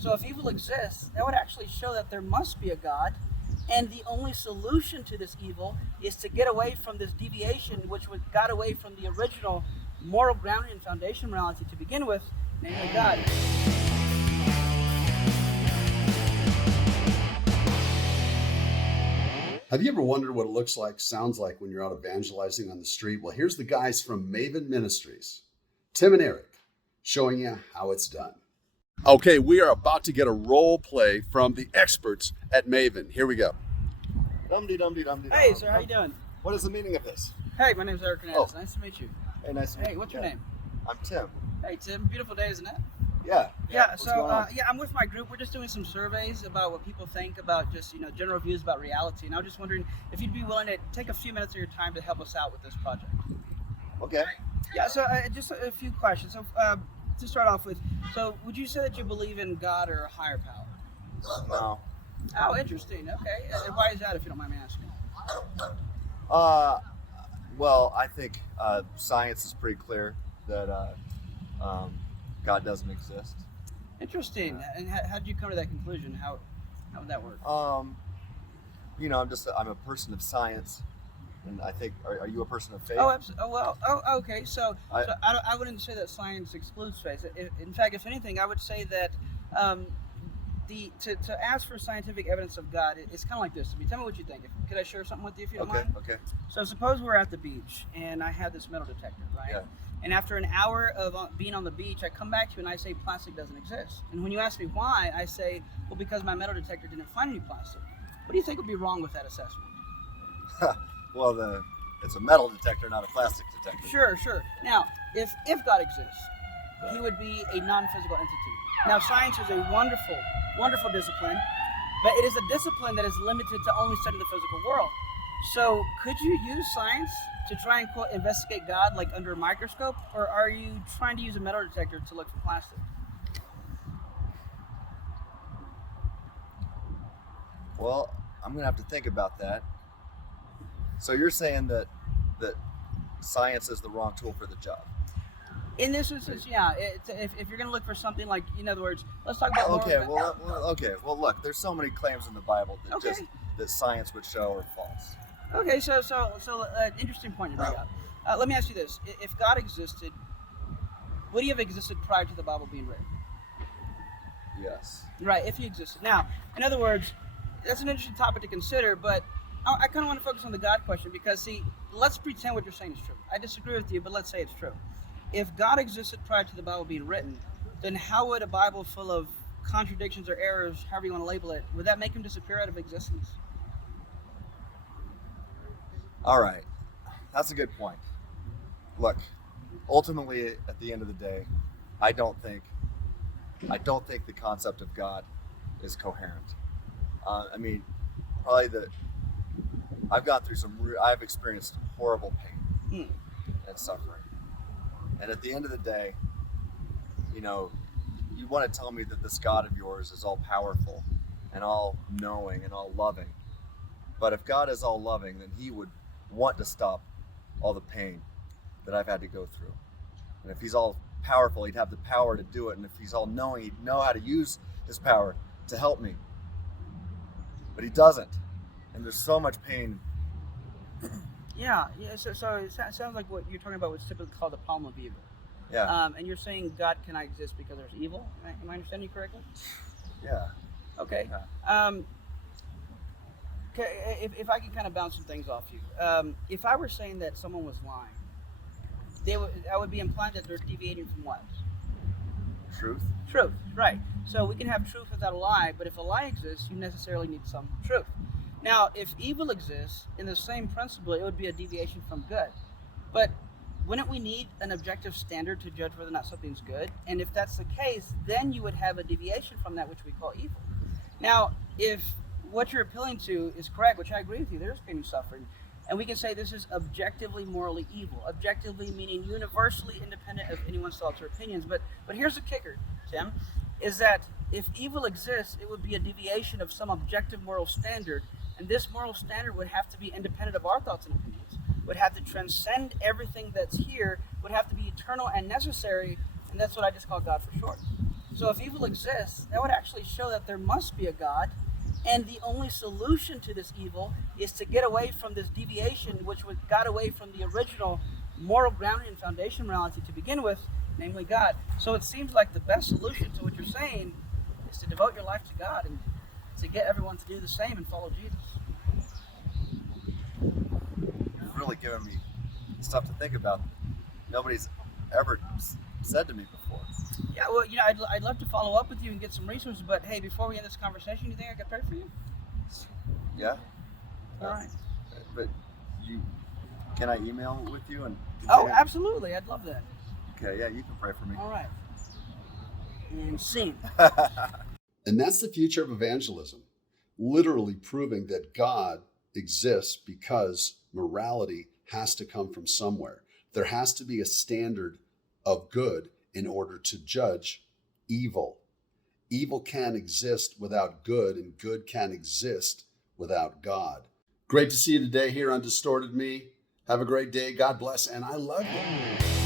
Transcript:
So if evil exists, that would actually show that there must be a God, and the only solution to this evil is to get away from this deviation, which got away from the original moral grounding and foundation morality to begin with, namely God. Have you ever wondered what it looks like, sounds like when you're out evangelizing on the street? Well, here's the guys from Maven Ministries, Tim and Eric, showing you how it's done. Okay, we are about to get a role play from the experts at Maven. Here we go. Dum-de-dum-de-dum-de-dum. Hey, sir, how you doing? What is the meaning of this? Hey, my name's Eric Hernandez. Nice to meet you. Hey, nice to meet you. Hey, what's your name? I'm Tim. Hey, Tim. Beautiful day, isn't it? Yeah. What's going on? I'm with my group. We're just doing some surveys about what people think about just, general views about reality. And I was just wondering if you'd be willing to take a few minutes of your time to help us out with this project. Okay. Yeah, so just a few questions. So to start off with, so would you say that you believe in God or a higher power? No. Oh, interesting. Okay. And why is that, if you don't mind me asking? Well, I think science is pretty clear that God doesn't exist. Interesting. And how did you come to that conclusion? How would that work? I'm a person of science, and I think, are you a person of faith? Oh, absolutely. Okay. So I wouldn't say that science excludes faith. In fact, if anything, I would say that to ask for scientific evidence of God, it's kind of like this. Tell me what you think. Could I share something with you if you don't mind? Okay. So suppose we're at the beach and I have this metal detector, right? Yeah. And after an hour of being on the beach, I come back to you and I say plastic doesn't exist. And when you ask me why, I say, well, because my metal detector didn't find any plastic. What do you think would be wrong with that assessment? Well, it's a metal detector, not a plastic detector. Sure. Now, if God exists, he would be a non-physical entity. Now, science is a wonderful discipline, but it is a discipline that is limited to only studying the physical world. So could you use science to try and, quote, investigate God like under a microscope, or are you trying to use a metal detector to look for plastic? Well, I'm going to have to think about that. So you're saying that science is the wrong tool for the job? In this instance, yeah. If you're going to look for something like, in other words, let's talk about Well, look, there's so many claims in the Bible that that science would show are false. Okay, so interesting point you bring up. Let me ask you this: if God existed, would he have existed prior to the Bible being written? Yes. Right, if he existed. Now, in other words, that's an interesting topic to consider, but I kind of want to focus on the God question because, see, let's pretend what you're saying is true. I disagree with you, but let's say it's true. If God existed prior to the Bible being written, then how would a Bible full of contradictions or errors, however you want to label it, would that make him disappear out of existence? All right, that's a good point. Look, ultimately, at the end of the day, I don't think the concept of God is coherent. I've experienced horrible pain and suffering, and at the end of the day, you want to tell me that this God of yours is all powerful and all knowing and all loving, but if God is all loving, then he would want to stop all the pain that I've had to go through. And if he's all powerful, he'd have the power to do it. And if he's all knowing, he'd know how to use his power to help me. But he doesn't. And there's so much pain. Yeah. So it sounds like what you're talking about was typically called the palm of evil. Yeah. And you're saying God cannot exist because there's evil? Am I understanding you correctly? Yeah. Okay. Yeah. If I can kind of bounce some things off you. If I were saying that someone was lying, I would be implying that they're deviating from what? Truth, right. So we can have truth without a lie, but if a lie exists, you necessarily need some truth. Now, if evil exists, in the same principle, it would be a deviation from good. But wouldn't we need an objective standard to judge whether or not something's good? And if that's the case, then you would have a deviation from that which we call evil. Now, if what you're appealing to is correct, which I agree with you, there's pain and suffering, and we can say this is objectively morally evil. Objectively meaning universally independent of anyone's thoughts or opinions. But here's the kicker, Tim, is that if evil exists, it would be a deviation of some objective moral standard, and this moral standard would have to be independent of our thoughts and opinions, would have to transcend everything that's here, would have to be eternal and necessary, and that's what I just call God for short. So if evil exists, that would actually show that there must be a God, and the only solution to this evil is to get away from this deviation, which got away from the original moral grounding and foundation morality to begin with, namely God. So it seems like the best solution to what you're saying is to devote your life to God and to get everyone to do the same and follow Jesus. You've really given me stuff to think about. Nobody's ever said to me before. Yeah, well, I'd love to follow up with you and get some resources, but hey, before we end this conversation, you think I could pray for you? Yeah. All right. But can I email with you and? Oh, absolutely. I'd love that. Okay. Yeah, you can pray for me. All right. And scene. And that's the future of evangelism, literally proving that God exists because morality has to come from somewhere. There has to be a standard of good in order to judge evil. Evil can't exist without good, and good can't exist without God. Great to see you today here on Distorted Me. Have a great day. God bless, and I love you.